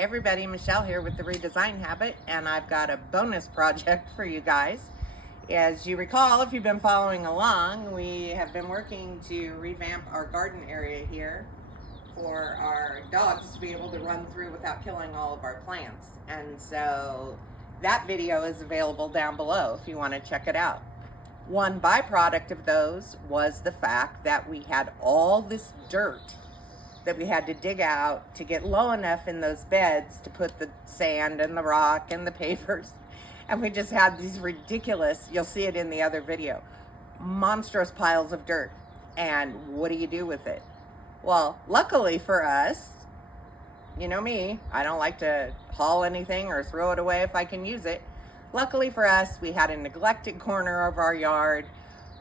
Hey everybody, Michelle here with the Redesign Habit, and I've got a bonus project for you guys. As you recall, if you've been following along, we have been working to revamp our garden area here for our dogs to be able to run through without killing all of our plants. And so that video is available down below if you want to check it out. One byproduct of those was the fact that we had all this dirt that we had to dig out to get low enough in those beds to put the sand and the rock and the pavers. And we just had these ridiculous, you'll see it in the other video, monstrous piles of dirt. And what do you do with it? Well, luckily for us, you know me, I don't like to haul anything or throw it away if I can use it. Luckily for us, we had a neglected corner of our yard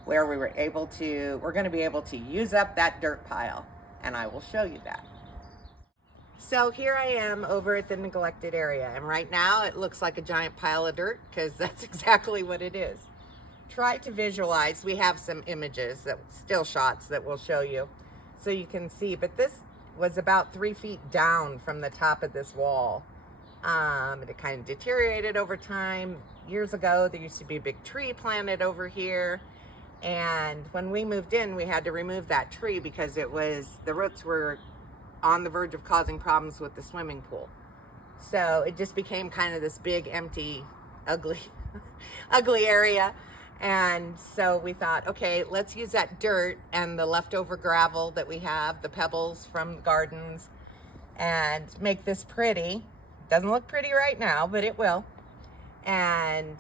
where we're going to be able to use up that dirt pile. And I will show you that. So here I am over at the neglected area, and right now it looks like a giant pile of dirt because that's exactly what it is. Try to visualize. We have some images, still shots that we'll show you so you can see, but this was about 3 feet down from the top of this wall. It kind of deteriorated over time. Years ago there used to be a big tree planted over here. And when we moved in, we had to remove that tree because the roots were on the verge of causing problems with the swimming pool. So it just became kind of this big, empty, ugly, ugly area. And so we thought, okay, let's use that dirt and the leftover gravel that we have, the pebbles from the gardens, and make this pretty. Doesn't look pretty right now, but it will. And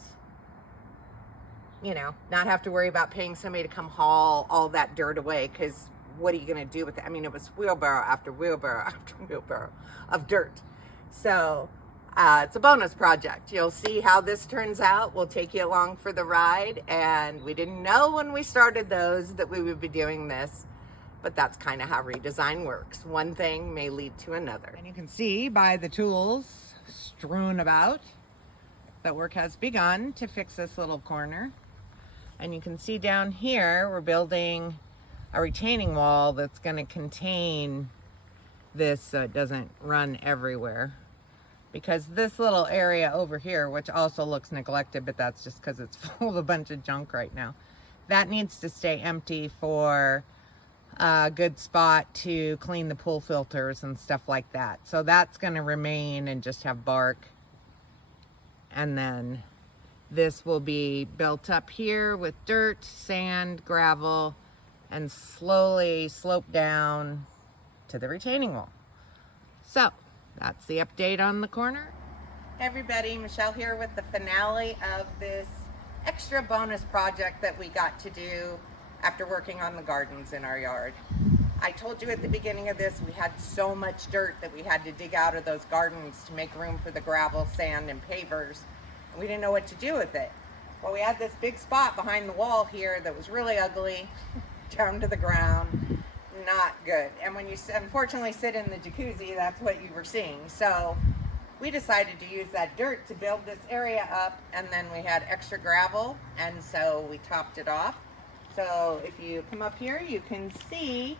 you know, not have to worry about paying somebody to come haul all that dirt away, because what are you going to do with it? I mean, it was wheelbarrow after wheelbarrow after wheelbarrow of dirt. So it's a bonus project. You'll see how this turns out. We'll take you along for the ride, and we didn't know when we started those that we would be doing this, but that's kind of how redesign works. One thing may lead to another. And you can see by the tools strewn about that work has begun to fix this little corner. And you can see down here, we're building a retaining wall that's going to contain this so it doesn't run everywhere. Because this little area over here, which also looks neglected, but that's just because it's full of a bunch of junk right now, that needs to stay empty for a good spot to clean the pool filters and stuff like that. So that's going to remain and just have bark. And then this will be built up here with dirt, sand, gravel, and slowly slope down to the retaining wall. So that's the update on the corner. Hey everybody, Michelle here with the finale of this extra bonus project that we got to do after working on the gardens in our yard. I told you at the beginning of this, we had so much dirt that we had to dig out of those gardens to make room for the gravel, sand, and pavers. We didn't know what to do with it. Well, we had this big spot behind the wall here that was really ugly, down to the ground, not good. And when you unfortunately sit in the jacuzzi, that's what you were seeing. So we decided to use that dirt to build this area up, and then we had extra gravel, and so we topped it off. So if you come up here, you can see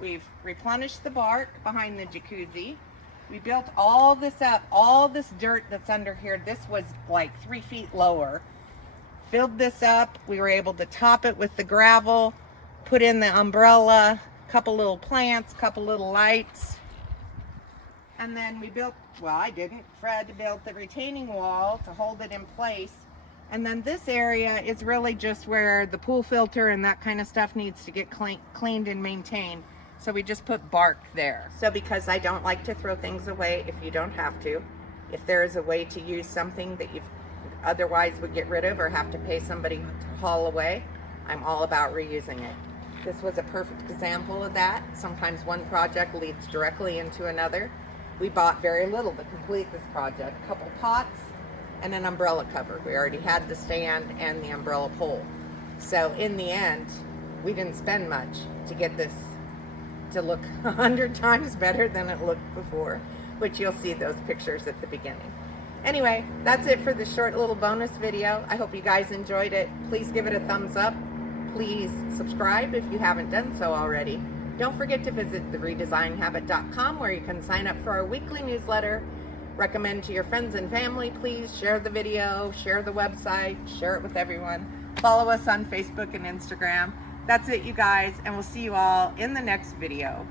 we've replenished the bark behind the jacuzzi. We built all this up, all this dirt that's under here. This was like 3 feet lower. Filled this up. We were able to top it with the gravel, put in the umbrella, couple little plants, couple little lights. And then we built, well, I didn't. Fred built the retaining wall to hold it in place. And then this area is really just where the pool filter and that kind of stuff needs to get cleaned and maintained. So we just put bark there. So because I don't like to throw things away if you don't have to, if there is a way to use something that you otherwise would get rid of or have to pay somebody to haul away, I'm all about reusing it. This was a perfect example of that. Sometimes one project leads directly into another. We bought very little to complete this project. A couple pots and an umbrella cover. We already had the stand and the umbrella pole. So in the end, we didn't spend much to get this to look 100 times better than it looked before, which you'll see those pictures at the beginning. Anyway, that's it for this short little bonus video. I hope you guys enjoyed it. Please give it a thumbs up. Please subscribe if you haven't done so already. Don't forget to visit theredesignhabit.com where you can sign up for our weekly newsletter. Recommend to your friends and family. Please share the video, share the website, share it with everyone. Follow us on Facebook and Instagram. That's it, you guys, and we'll see you all in the next video.